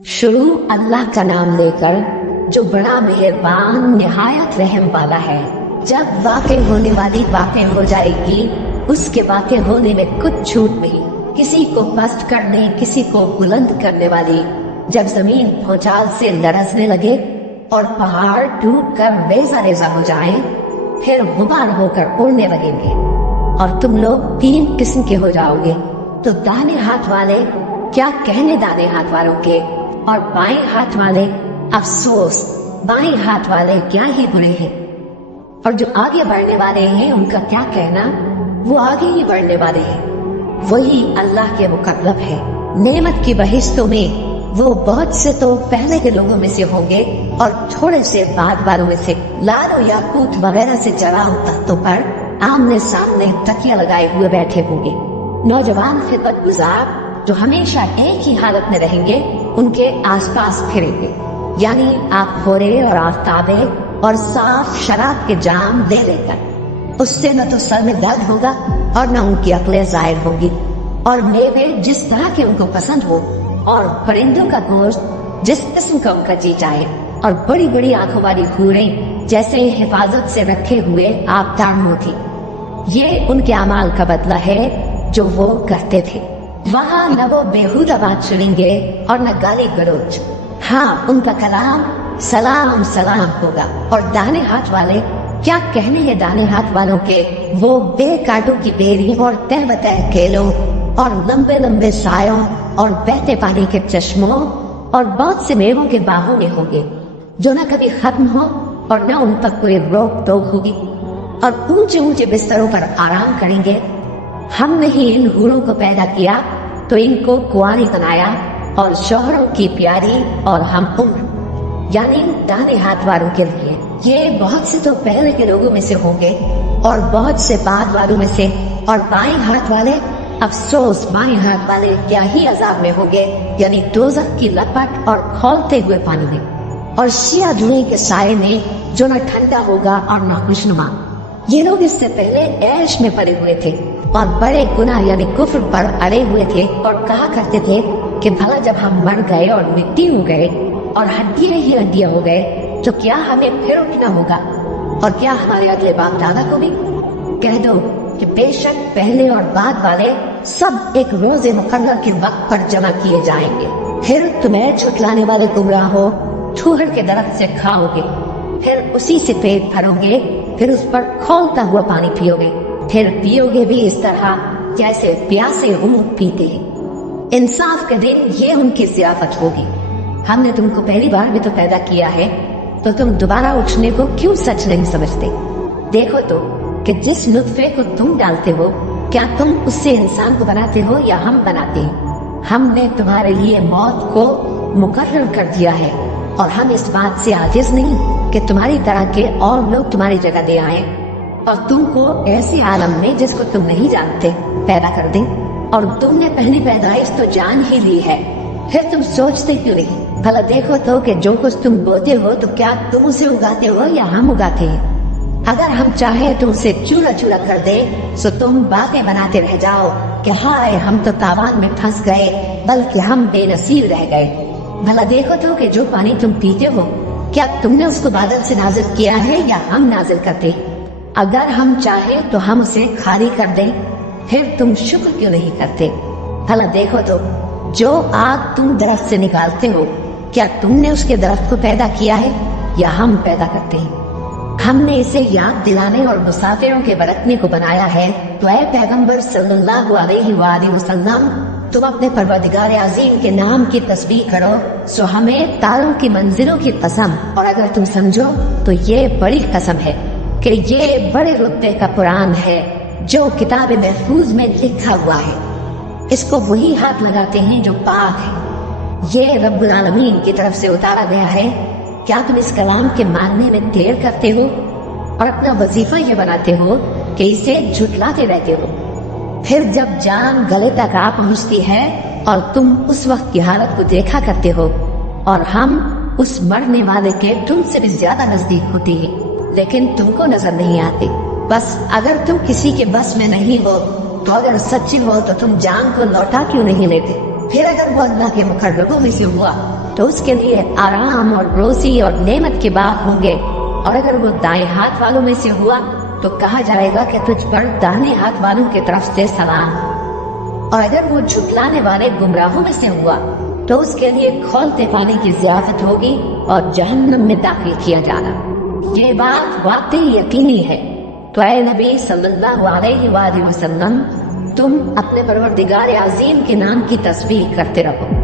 शुरू अल्लाह का नाम लेकर जो बड़ा मेहरबान निहायत रहम वाला है। जब वाक़ई होने वाली वाक़ई हो जाएगी, उसके वाक़ई होने में कुछ छूट नहीं। किसी को पस्त करने, किसी को बुलंद करने वाली जब जमीन भूचाल से लरजने लगे और पहाड़ टूट कर रेजा रेजा हो जाए, फिर गुबार होकर उड़ने लगेंगे और तुम लोग तीन किस्म के हो जाओगे। तो दाहिने हाथ वाले क्या कहने दाहिने हाथ वालों के, और बाएं हाथ वाले अफसोस बाएं हाथ वाले क्या ही बुरे हैं। और जो आगे बढ़ने वाले हैं उनका क्या कहना, वो आगे ही बढ़ने वाले हैं। वही अल्लाह के मुकर्रब है। नेमत की बहिश्तों में वो बहुत से तो पहले के लोगों में से होंगे और थोड़े से बाद वालों में से। लाल और याकूत वगैरह से जराओ तख्तों पर आमने सामने तकिया लगाए हुए बैठे होंगे। नौजवान खिदमत गुजार जो हमेशा एक ही हालत में रहेंगे, उनके आसपास फिरेंगे, यानी आप भोरे और आफ्ताबे और साफ शराब के जाम ले लेकर। उससे न तो सर में दर्द होगा और न उनकी अक्लें जाहिर होगी, और मेवे जिस तरह के उनको पसंद हो, और परिंदों का गोश्त जिस किस्म का उनका जी जाए, और बड़ी बड़ी आंखों वाली हूरें जैसे हिफाजत से रखे हुए आबदार होती। ये उनके अमाल का बदला है जो वो करते थे। वहाँ न वो बेहुदा बात सुनेंगे और न गाली गलौज। हाँ, उनका कलाम सलाम सलाम होगा। और दाहिने हाथ वाले क्या कहने हैं दाहिने हाथ वालों के, वो बेकांटों की बेरी और तह बतह केलों और लंबे लंबे सायों और बहते पानी के चश्मों और बहुत से मेवों के बाहों में होंगे, जो न कभी खत्म हो और न उन पर कोई रोक टोक होगी। और ऊंचे ऊंचे बिस्तरों पर आराम करेंगे। हमने ही इन हूरों को पैदा किया तो इनको कुंवारी बनाया, और शौहरों की प्यारी और हम उम्र, यानी दाहिने हाथ वालों के लिए। ये बहुत से तो पहले के लोगों में से होंगे और बहुत से बाद वालों में से। और बाएं हाथ वाले अफसोस बाएं हाथ वाले क्या ही अजाब में होंगे, यानी दोज़ख की लपट और खौलते हुए पानी में, और शिया धुएं के साए में जो न ठंडा होगा और न खुशनुमा। ये लोग इससे पहले ऐश में पड़े हुए थे और बड़े गुनाह यानी कुफ्र पर अड़े हुए थे, और कहा करते थे कि भला जब हम मर गए और मिट्टी हो गए और हड्डियां ही हड्डियां हो गए, तो क्या हमें फिर उठना होगा, और क्या हमारे अगले बाप दादा को भी? कह दो कि बेशक पहले और बाद वाले सब एक रोजे मुकर्रर के वक्त पर जमा किए जाएंगे। फिर तुम्हें छुटलाने वाले गुमराह हो ठूहर के दरख्त से खाओगे, फिर उसी से पेट भरोगे, फिर उस पर खौलता हुआ पानी पियोगे, फिर पियोगे भी इस तरह जैसे प्यासे ऊंट पीते हैं। इंसाफ के दिन ये उनकी ज़ियाफत होगी। हमने तुमको पहली बार भी तो पैदा किया है, तो तुम दोबारा उठने को क्यों सच नहीं समझते? देखो तो कि जिस नुत्फे को तुम डालते हो, क्या तुम उससे इंसान को बनाते हो या हम बनाते हैं? हमने तुम्हारे लिए मौत को मुकर्रर कर दिया है, और हम इस बात से आजिज नहीं कि तुम्हारी तरह के और लोग तुम्हारी जगह दे आए और तुमको ऐसे आलम में जिसको तुम नहीं जानते पैदा कर दें। और तुमने पहली पैदाइश तो जान ही ली है, फिर तुम सोचते क्यों नहीं? भला देखो तो कि जो कुछ तुम बोते हो तो क्या तुम उसे उगाते हो या हम उगाते हैं? अगर हम चाहे तो उसे चूरा चूरा कर दे, तो तुम बातें बनाते रह जाओ कि हाय हम तो तावान में फंस गए, बल्कि हम बेनसीब रह गए। भला देखो तो कि जो पानी तुम पीते हो, क्या तुमने उसको बादल से नाजिल किया है या हम नाजिल करते? अगर हम चाहे तो हम उसे खाली कर दें, फिर तुम शुक्र क्यों नहीं करते? भला देखो तो जो आग तुम दरख्त से निकालते हो, क्या तुमने उसके दरख्त को पैदा किया है या हम पैदा करते हैं? हमने इसे याद दिलाने और मुसाफिरों के बरतने को बनाया है। तो ऐ पैगंबर सल्लल्लाहु अलैहि वसल्लम, तुम अपने परवरदिगार अज़ीम के नाम की तस्बीह करो, सो हमें तारों की मंजिलों की कसम। और अगर तुम समझो तो ये बड़ी कसम है कि ये बड़े रुतबे का कुरान है जो किताब महफूज में लिखा हुआ है। इसको वही हाथ लगाते हैं जो पाक है। ये रब्बुल आलमीन की तरफ से उतारा गया है। क्या तुम इस कलाम के मानने में देर करते हो और अपना वजीफा ये बनाते हो कि इसे झुटलाते रहते हो? फिर जब जान गले तक आ पहुंचती है और तुम उस वक्त की हालत को देखा करते हो, और हम उस मरने वाले के तुमसे भी ज्यादा नजदीक होती है, लेकिन तुमको नजर नहीं आते। बस अगर तुम किसी के बस में नहीं हो, तो अगर सच्ची हो तो तुम जान को लौटा क्यों नहीं लेते? फिर अगर वो अल्लाह के मुकर्रबों में से हुआ तो उसके लिए आराम और रोजी और नेमत के बाग होंगे, और अगर वो दाएं हाथ वालों में से हुआ तो कहा जाएगा कि तुझ पर दाहिने हाथ वालों की तरफ से सलाम, और अगर वो झुटलाने वाले गुमराहों में से हुआ तो उसके लिए खौलते पानी की ज़ियाफत होगी और जहन्नम में दाखिल किया जाना। ये बात वाकई यकीनी है। तो ऐ नबी सल्लल्लाहु अलैहि वसल्लम, तुम अपने परवरदिगार अज़ीम के नाम की तस्बीह करते रहो।